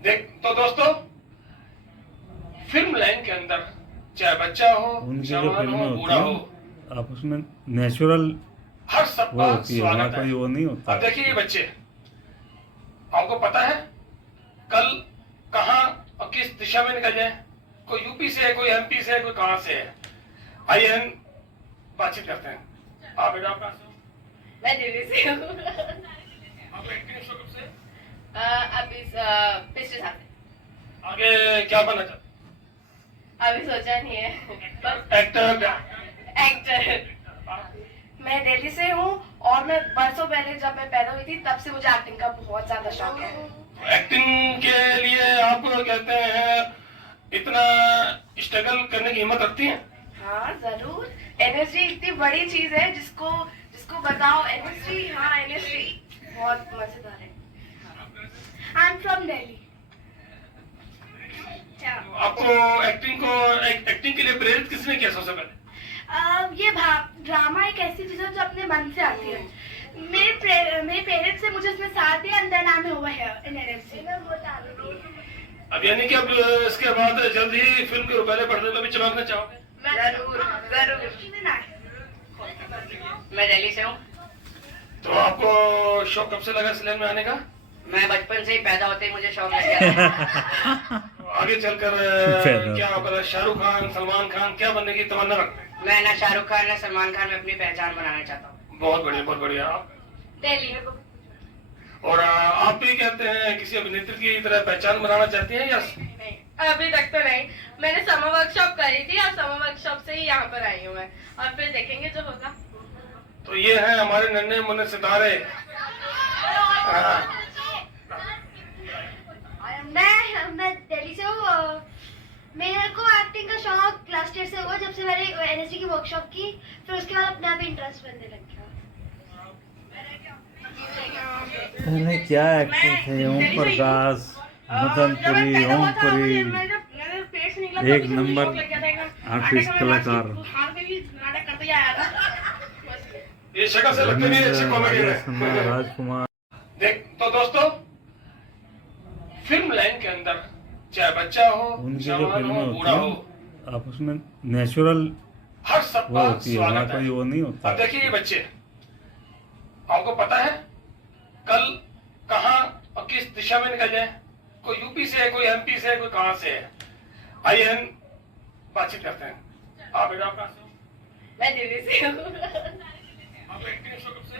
देख तो दोस्तों, फिल्म लाइन के अंदर चाहे बच्चा हो, उनकी जो जवान फिल्में हो, होती बूढ़ा हो, हैं आप उसमें नेचुरल हर वो सबका होती है, वहाँ स्वागत कोई है। वो नहीं होता। अब देखिए ये बच्चे, आपको पता है कल कहाँ और किस दिशा में निकल जाए? कोई यूपी से है, कोई एमपी से है, कोई कहाँ से है। आइए हम बातचीत करते हैं। आप बेटा कहाँ से हो? मैं दिल्ली से हूँ। आप एक्टिंग शो कब से? अभी पिछले साल से। आगे क्या बनना चाहते? अभी सोचा नहीं है। बस एक्टर। एक्टर। मैं दिल्ली से हूँ और मैं बरसों पहले जब मैं पैदा हुई थी तब से मुझे एक्टिंग का बहुत ज्यादा शौक है। एक्टिंग के लिए आप कहते हैं इतना स्ट्रगल करने की हिम्मत रखती हैं? हाँ जरूर। एनएसडी इतनी बड़ी चीज है जिसको जिसको बताओ। एनएसडी, हाँ एनएसडी बहुत मजेदार है। I am from Delhi. आपको एक्टिंग के लिए प्रेरित किसने किया सबसे पहले? ये ड्रामा एक ऐसी चीज है जो अपने मन से आती है। मेरे पेरेंट्स से मुझे इसमें साथ दिया अंदर नाम है हुआ है एनएसडी। अब यानी कि अब इसके बाद जल्द ही फिल्म के रुपये पढ़ने में भी चमकना चाहोगे? जरूर जरूर। मैं दिल्ली से हूँ। तो आपको शौक कब से लगा इस लाइन में आने का? मैं बचपन से ही पैदा होते ही मुझे शौक लग गया। आगे चलकर क्या होगा? शाहरुख खान, सलमान खान क्या बनने की तमन्ना रखते हैं? मैं ना शाहरुख खान ना सलमान खान में अपनी पहचान बनाना चाहता हूँ। बहुत बढ़िया, बहुत बढ़िया। आप दिल्ली में। और आप भी कहते हैं किसी अभिनेत्री की तरह पहचान बनाना चाहती हैं या? नहीं, अभी तक तो नहीं। मैंने समर वर्कशॉप करी थी और समर वर्कशॉप से ही यहाँ पर आई हूँ मैं, और फिर देखेंगे जो होगा। तो ये है हमारे नन्हे मुन्ने सितारे। मैं दिल्ली से हूँ। मेरे को एक्टिंग का शौक क्लास 10 से हुआ जब से मैंने एनएसडी की वर्कशॉप की। फिर उसके बाद अपने आप इंटरेस्ट बनने लग गया। पहले क्या एक्टिंग थे, ओम प्रकाश, मदनपुरी, ओमपुरी, एक नंबर आर्टिस्ट कलाकार। ये शक्ल से लगते नहीं अच्छे कॉमेडियन है। राजकुमार। देख तो दोस्तों, फिल्म लाइन के अंदर चाहे बच्चा हो, उनकी जो जवान फिल्में हो, होती बूढ़ा हो, हैं आप उसमें नेचुरल हर वो सबका होती है, वहाँ स्वागत कोई है। वो नहीं होता। अब देखिए ये बच्चे, आपको पता है कल कहाँ और किस दिशा में निकल जाए? कोई यूपी से है, कोई एमपी से है, कोई कहाँ से है। आइए हम बातचीत करते हैं। आप बेटा कहाँ से हो? मैं दिल्ली से हूँ। आप एक्टिंग शो कब से?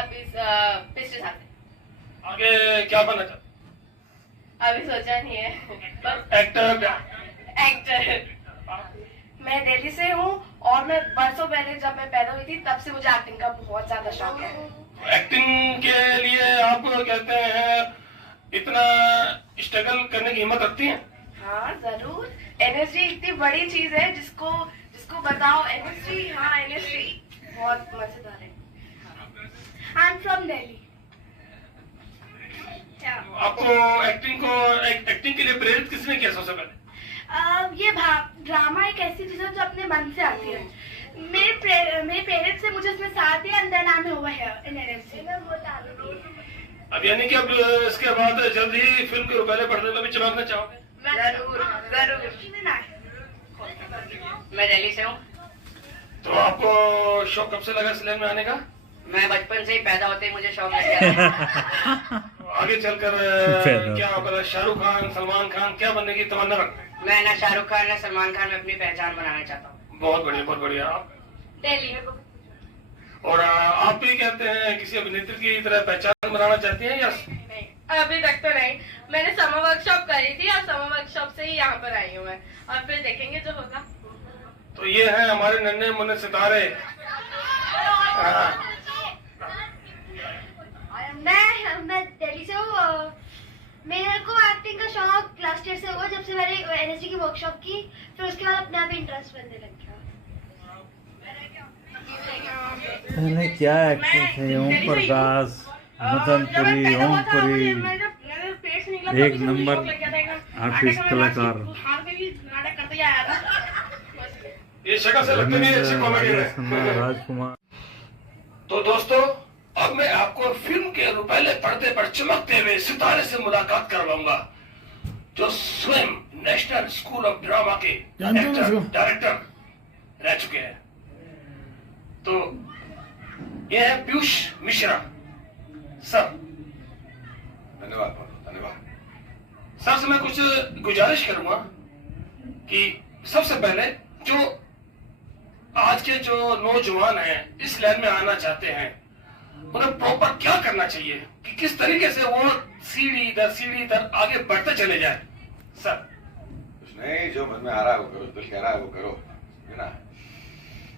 अभी पिछले साल से। आगे क्या बनना चाहते? अभी सोचा नहीं है। बस एक्टर। मैं दिल्ली से हूँ और मैं बरसों पहले जब मैं पैदा हुई थी तब से मुझे एक्टिंग का बहुत ज्यादा शौक है। एक्टिंग के लिए आप कहते हैं इतना स्ट्रगल करने की हिम्मत रखती हैं? हाँ जरूर। एनएसडी इतनी बड़ी चीज है जिसको जिसको बताओ। एनएसडी, हाँ एनएसडी बहुत मजेदार है। I am from Delhi. आपको एक्टिंग के लिए प्रेरित किसने किया सबसे पहले? ये ड्रामा एक ऐसी चीज है जो अपने मन से आती है। मेरे पेरेंट्स से मुझे इसमें साथ दिया अंदर नाम है हुआ है एनएसडी। अब यानी कि अब इसके बाद जल्द ही फिल्म के रुपये पढ़ने में भी चमकना चाहोगे? जरूर जरूर। मैं दिल्ली से हूँ। तो आपको शौक कब से लगा इस लाइन में आने का? मैं बचपन से ही पैदा होते ही मुझे शौक लग गया। आगे चलकर क्या होगा? शाहरुख खान, सलमान खान क्या बनने की तमन्ना रखते हैं? मैं ना शाहरुख खान ना सलमान खान में अपनी पहचान बनाना चाहता हूँ। बहुत बढ़िया, बहुत बढ़िया। आप दिल्ली में। और आप भी कहते हैं किसी अभिनेत्री की तरह पहचान बनाना चाहती हैं या? नहीं, अभी तक तो नहीं। मैंने समर वर्कशॉप करी थी और समर वर्कशॉप से ही यहाँ पर आई हूँ मैं, और फिर देखेंगे जो होगा। तो ये है हमारे नन्हे मुन्ने सितारे। मैं दिल्ली से हूँ। मेरे को एक्टिंग का शौक क्लास 10 से हुआ जब से मैंने एनएसडी की वर्कशॉप की। फिर उसके बाद अपने आप इंटरेस्ट बनने लग गया। पहले क्या एक्टिंग थे, ओम प्रकाश, मदनपुरी, ओमपुरी, एक नंबर आर्टिस्ट कलाकार। ये शक्ल से लगते नहीं अच्छे कॉमेडियन है। राजकुमार। तो दोस्तों, अब मैं आपको फिल्म के रुपैले पर्दे पर चमकते हुए सितारे से मुलाकात करवाऊंगा, जो स्वयं नेशनल स्कूल ऑफ ड्रामा के एक्टर डायरेक्टर रह चुके हैं। तो ये है पीयूष मिश्रा सर। धन्यवाद, बहुत धन्यवाद। सर से मैं कुछ गुजारिश करूंगा कि सबसे पहले जो आज के जो नौजवान हैं इस लाइन में आना चाहते हैं, उन्हें प्रॉपर क्या करना चाहिए कि किस तरीके से वो सीढ़ी दर आगे बढ़ते चले जाए। सर कुछ नहीं, जो मन में आ रहा है वो करो, दिल कह रहा है वो करो, है ना।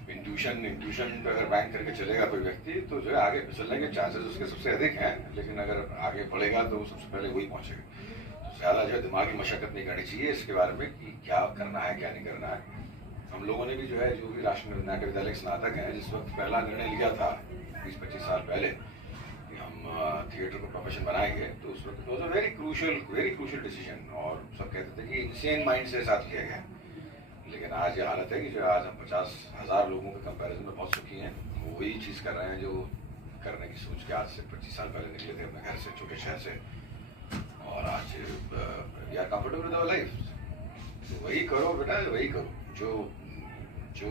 इंट्यूशन पे अगर बैंक करके चलेगा कोई व्यक्ति तो जो है आगे फिसलने के चांसेस उसके सबसे अधिक हैं, लेकिन अगर आगे बढ़ेगा तो सबसे पहले वही पहुंचेगा। तो ज्यादा जो है दिमागी मशक्कत नहीं करनी चाहिए इसके बारे में कि क्या करना है क्या नहीं करना है। हम लोगों ने भी जो है, जो भी राष्ट्रीय नाट्य विद्यालय के स्नातक हैं, जिस वक्त पहला निर्णय लिया था 20-25 साल पहले कि हम थिएटर को प्रोफेशन बनाएंगे, तो उस वक्त was a very crucial decision, और सब कहते थे कि इंसेन माइंड से साथ किया गया। लेकिन आज ये हालत है कि जो आज हम 50,000 लोगों के कंपैरिजन में बहुत सुखी हैं, वही चीज़ कर रहे हैं जो करने की सोच के आज से 25 साल पहले निकले थे अपने घर से, छोटे शहर से, और आज we are comfortable with our life. तो वही करो बेटा, वही करो जो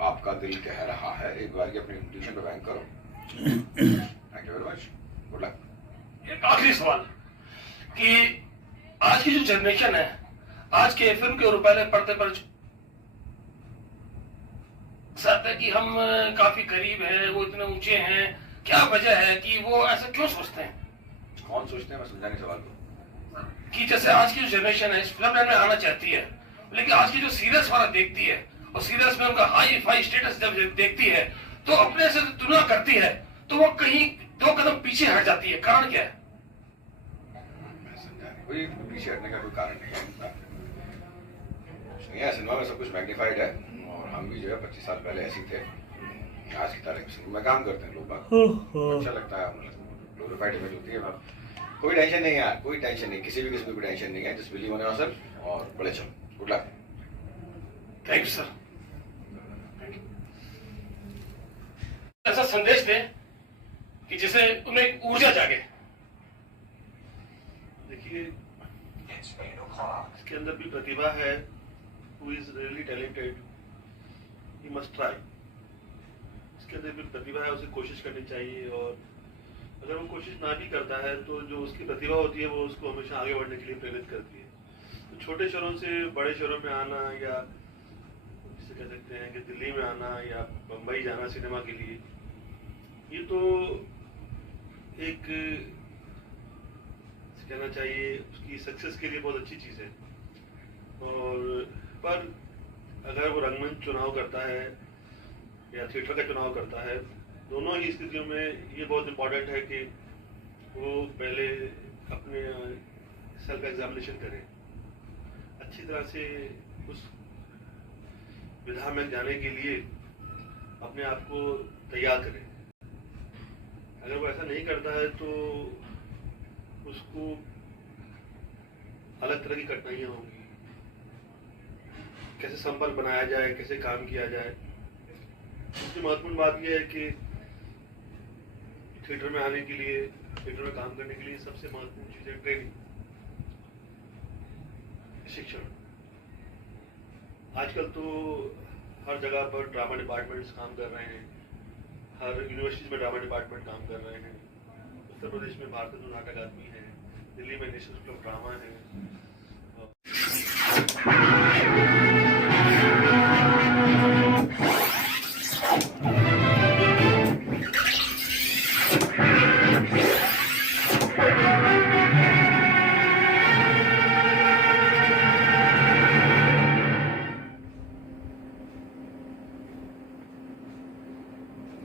आपका दिल कह रहा है। एक बार की अपनी इंट्यूशन पे बैंक करो। Thank you very much, good luck. एक आखिरी सवाल कि आज की जो जनरेशन है, आज के फिल्म के रुपैले पर्दे पर साथ है कि हम काफी करीब हैं, वो इतने ऊंचे हैं, क्या वजह है कि वो ऐसा क्यों सोचते हैं? कौन सोचते हैं, मैं समझा नहीं सवाल को। कि जैसे आज की जो जनरेशन है इस फिल्म लाइन में आना चाहती है, लेकिन आज की जो सीरियस वाला देखती है और सीरियस में उनका हाई फाई स्टेटस जब देखती है तो अपने से तुलना करती है, तो वो कहीं 2 कदम पीछे हट जाती है। कारण क्या है? मैं समझा नहीं, कोई पीछे हटने का कोई कारण नहीं है। कुछ नहीं है, सिनेमा में सब कुछ मैग्नीफाइड है, और हम भी जो है 25 साल पहले ऐसे थे। आज की तारीख में काम करते हैं लोग बात, अच्छा लगता है, ग्लोरीफाइड इमेज होती है। कोई टेंशन नहीं है यार, कोई टेंशन नहीं, किसी भी किस्म की कोई टेंशन नहीं है। जस्ट बिलीव ऑन योरसेल्फ और बड़े चलो। Good luck. Thank you sir. ऐसा संदेश दे कि जिसे उन्हें एक ऊर्जा जागे। देखिए, इसके अंदर भी प्रतिभा है, who is really talented, he must try। इसके अंदर भी प्रतिभा है, उसे कोशिश करनी चाहिए, और अगर वो कोशिश ना भी करता है तो जो उसकी प्रतिभा होती है वो उसको हमेशा आगे बढ़ने के लिए प्रेरित करती है। तो छोटे शहरों से बड़े शहरों में आना, या जिसे कह सकते हैं कि दिल्ली में आना या बम्बई जाना सिनेमा के लिए, ये तो एक कहना चाहिए उसकी सक्सेस के लिए बहुत अच्छी चीज़ है। और पर अगर वो रंगमंच चुनाव करता है या थिएटर का चुनाव करता है, दोनों ही स्थितियों में ये बहुत इम्पोर्टेंट है कि वो पहले अपने सेल्फ एग्जामिनेशन करें, अच्छी तरह से उस विधा में जाने के लिए अपने आप को तैयार करें। अगर वो ऐसा नहीं करता है तो उसको अलग तरह की कठिनाइयाँ होंगी। कैसे संपर्क बनाया जाए, कैसे काम किया जाए। सबसे महत्वपूर्ण बात यह है कि थिएटर में आने के लिए, थिएटर में काम करने के लिए सबसे महत्वपूर्ण चीज़ है ट्रेनिंग, शिक्षण। आजकल तो हर जगह पर ड्रामा डिपार्टमेंट्स काम कर रहे हैं, हर यूनिवर्सिटीज में ड्रामा डिपार्टमेंट काम कर रहे हैं। उत्तर प्रदेश में भारतीय नाटक अकादमी है, दिल्ली में नेशनल स्कूल ऑफ ड्रामा है।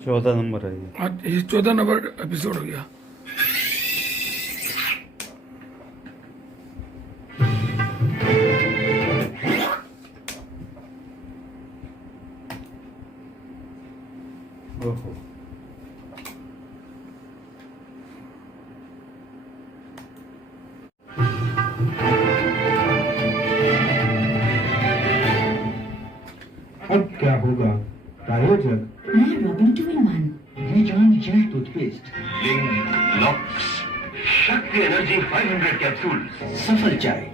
चौदह नंबर है ये। आज ये 14 नंबर एपिसोड हो गया। ओहो, अब क्या होगा प्रायोजक मैं रॉबिन टूलमैन। वीजान जेल टूथपेस्ट, लिंग लॉक्स, शक्ति एनर्जी 500 कैप्सूल, सफल चाय।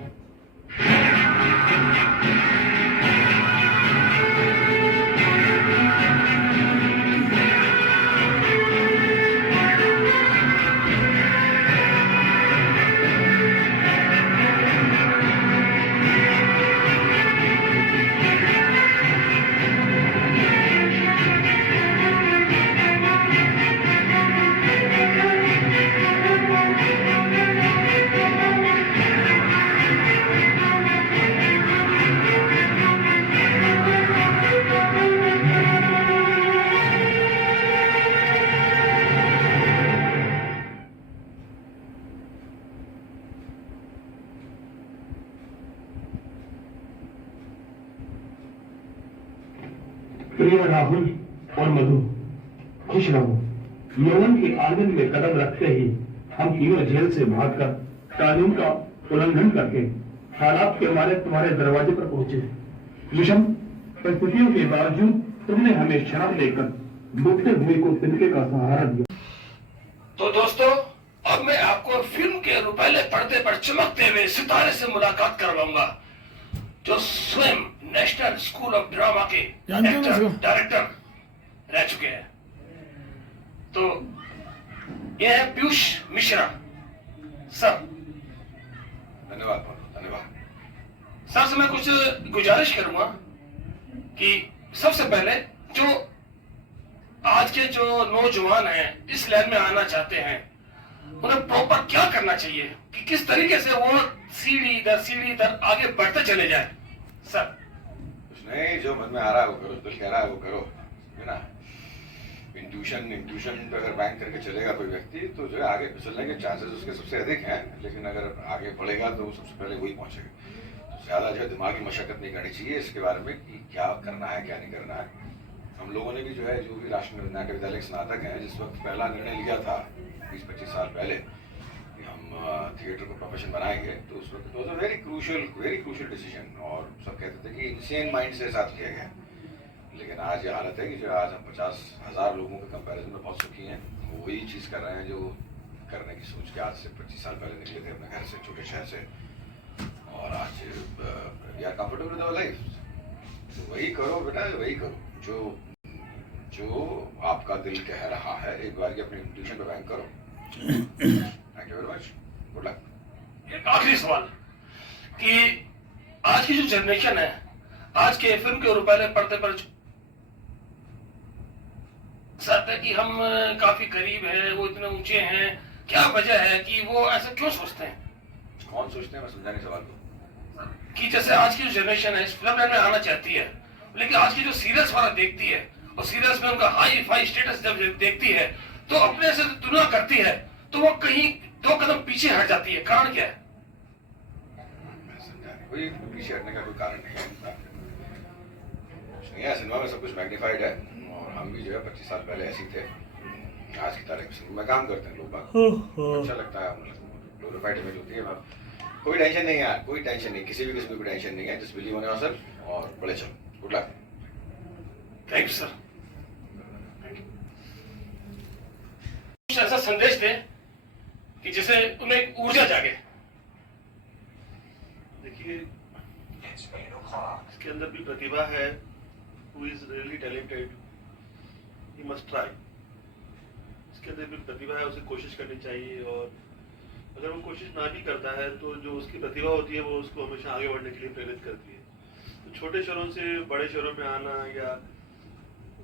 प्रिय राहुल और मधु, खुश रहो। यौवन के आंगन में कदम रखते ही हम तीनों जेल से भागकर कानून का उल्लंघन करके हालात के मारे तुम्हारे दरवाजे पर पहुंचे। विषम परिस्थितियों के बावजूद तुमने हमें शरण लेकर डूबते हुए को तिनके का सहारा दिया। तो दोस्तों, अब मैं आपको फिल्म के रुपैले पर्दे पर चमकते हुए सितारे से मुलाकात करवाऊंगा, जो स्वयं नेशनल स्कूल ऑफ ड्रामा के एक्टर डायरेक्टर रह चुके हैं। तो ये है पीयूष मिश्रा सर। धन्यवाद धन्यवाद सर से मैं कुछ गुजारिश करूंगा कि सबसे पहले जो आज के जो नौजवान हैं इस लाइन में आना चाहते हैं, उन्हें प्रॉपर क्या करना चाहिए कि किस तरीके से वो सीढ़ी दर आगे बढ़ते चले जाए। सर कुछ नहीं, जो मन में आ रहा है वो करो, दिल कह रहा है वो करो, है ना। इंट्यूशन पे अगर बैंक करके चलेगा कोई व्यक्ति तो जो है आगे फिसलने के चांसेस उसके सबसे अधिक हैं, लेकिन अगर आगे बढ़ेगा तो वो सबसे पहले वही पहुंचेगा। तो ज्यादा जो है दिमागी मशक्कत नहीं करनी चाहिए इसके बारे में कि क्या करना है क्या नहीं करना है। हम लोगों ने भी जो है, जो भी राष्ट्रीय नाट्य विद्यालय स्नातक हैं, जिस वक्त पहला निर्णय लिया था 20-25 साल पहले कि हम थिएटर को प्रोफेशन बनाएंगे, तो उस वक्त was a very crucial decision, और सब कहते थे कि इंसेन माइंड से साथ किया गया। लेकिन आज ये हालत है कि जो आज हम 50,000 लोगों के कंपैरिजन में बहुत सुखी हैं, वही चीज़ कर रहे हैं जो करने की सोच के आज से 25 साल पहले निकले थे अपने घर से, छोटे शहर से, और आज we are comfortable with our life. तो वही करो बेटा, वही करो जो आपका दिल कह रहा है। एक बार की अपनी इंट्यूशन पे बैंक करो। Thank you very much, good luck. एक आखिरी सवाल कि आज की जो जनरेशन है, आज के फिल्म के रुपैले पर्दे पर है कि हम काफी करीब है, वो इतने ऊंचे हैं, क्या वजह है कि वो ऐसा क्यों सोचते हैं? कौन सोचते हैं, मैं समझा नहीं सवाल को। कि जैसे आज की जो जनरेशन है इस फिल्म लाइन में आना चाहती है, लेकिन आज की जो सीरियल्स वाला देखती है और सीरियल्स में उनका हाई फाई स्टेटस जब देखती है तो अपने से तुलना करती है तो वो कहीं 2 कदम पीछे हट जाती है। कारण क्या है? कोई पीछे हटने का कोई कारण नहीं है। सिनेमा में सब कुछ मैग्नीफाइड है, और हम भी जो है 25 साल पहले ऐसे थे। आज की तारीख में काम करते हैं लोग बाग, अच्छा लगता है, ग्लोरीफाइड इमेज होती है। कोई टेंशन नहीं है यार, कोई टेंशन नहीं, किसी भी किस्म की कोई टेंशन नहीं है। जस्ट बिलीव ऑन योरसेल्फ और बड़े चलो। Good luck. Thank you sir. कुछ ऐसा संदेश दे कि जिससे उन्हें एक ऊर्जा जागे। देखिए, इसके अंदर भी प्रतिभा है, who is really talented, he must try। इसके अंदर भी प्रतिभा है, उसे कोशिश करनी चाहिए, और अगर वो कोशिश ना भी करता है तो जो उसकी प्रतिभा होती है वो उसको हमेशा आगे बढ़ने के लिए प्रेरित करती है। तो छोटे शहरों से बड़े शहरों में आना, या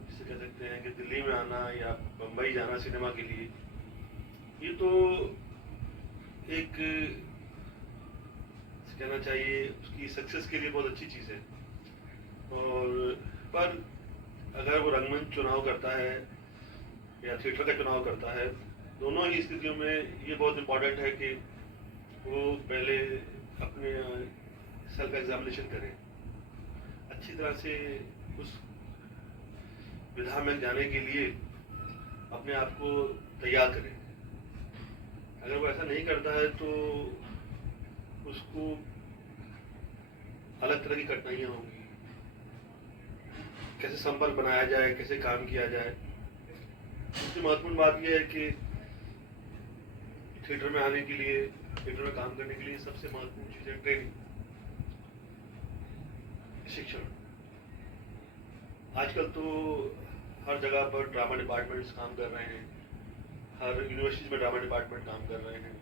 जिसे कह सकते हैं कि दिल्ली में आना या बम्बई जाना सिनेमा के लिए, ये तो एक कहना चाहिए उसकी सक्सेस के लिए बहुत अच्छी चीज़ है। और पर अगर वो रंगमंच चुनाव करता है या थिएटर का चुनाव करता है, दोनों ही स्थितियों में ये बहुत इम्पोर्टेंट है कि वो पहले अपने सेल्फ एग्जामिनेशन करें, अच्छी तरह से उस विधा में जाने के लिए अपने आप को तैयार करें। अगर वो ऐसा नहीं करता है तो उसको अलग तरह की कठिनाइयाँ होंगी, कैसे संपर्क बनाया जाए, कैसे काम किया जाए, सबसे महत्वपूर्ण बात यह है कि थिएटर में आने के लिए, थिएटर में काम करने के लिए सबसे महत्वपूर्ण चीज है ट्रेनिंग, शिक्षण। आजकल तो हर जगह पर ड्रामा डिपार्टमेंट्स काम कर रहे हैं, हर यूनिवर्सिटी में ड्रामा डिपार्टमेंट काम कर रहे हैं।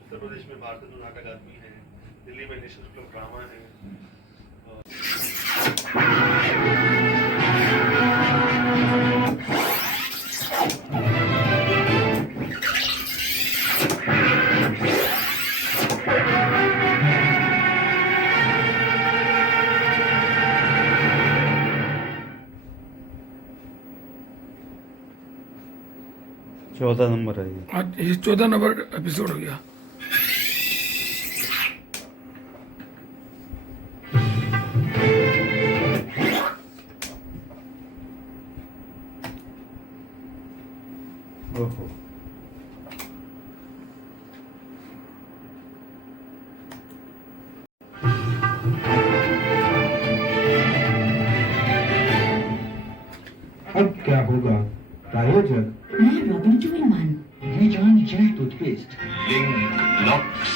उत्तर प्रदेश में भारतीय नाटक अकादमी है, दिल्ली में नेशनल स्कूल ऑफ ड्रामा है। चौदह नंबर है ये। आज ये 14 नंबर एपिसोड हो गया। ओहो, अब क्या होगा प्रायोजक मैं रॉबिन टूलमैन। वीजान जेल टूथपेस्ट, लिंग लॉक्स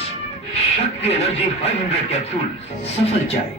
शक्ति एनर्जी 500 कैप्सूल। सफल चाय।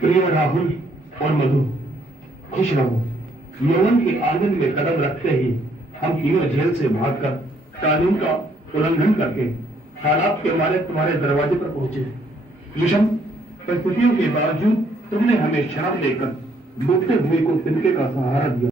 प्रिय राहुल और मधु, खुश रहो। यौवन के आंगन में कदम रखते ही हम तीनों जेल से भागकर कानून का उल्लंघन करके हालात के मारे तुम्हारे दरवाजे पर पहुंचे। विषम परिस्थितियों के बावजूद तुमने हमें शरण लेकर डूबते हुए को तिनके का सहारा दिया।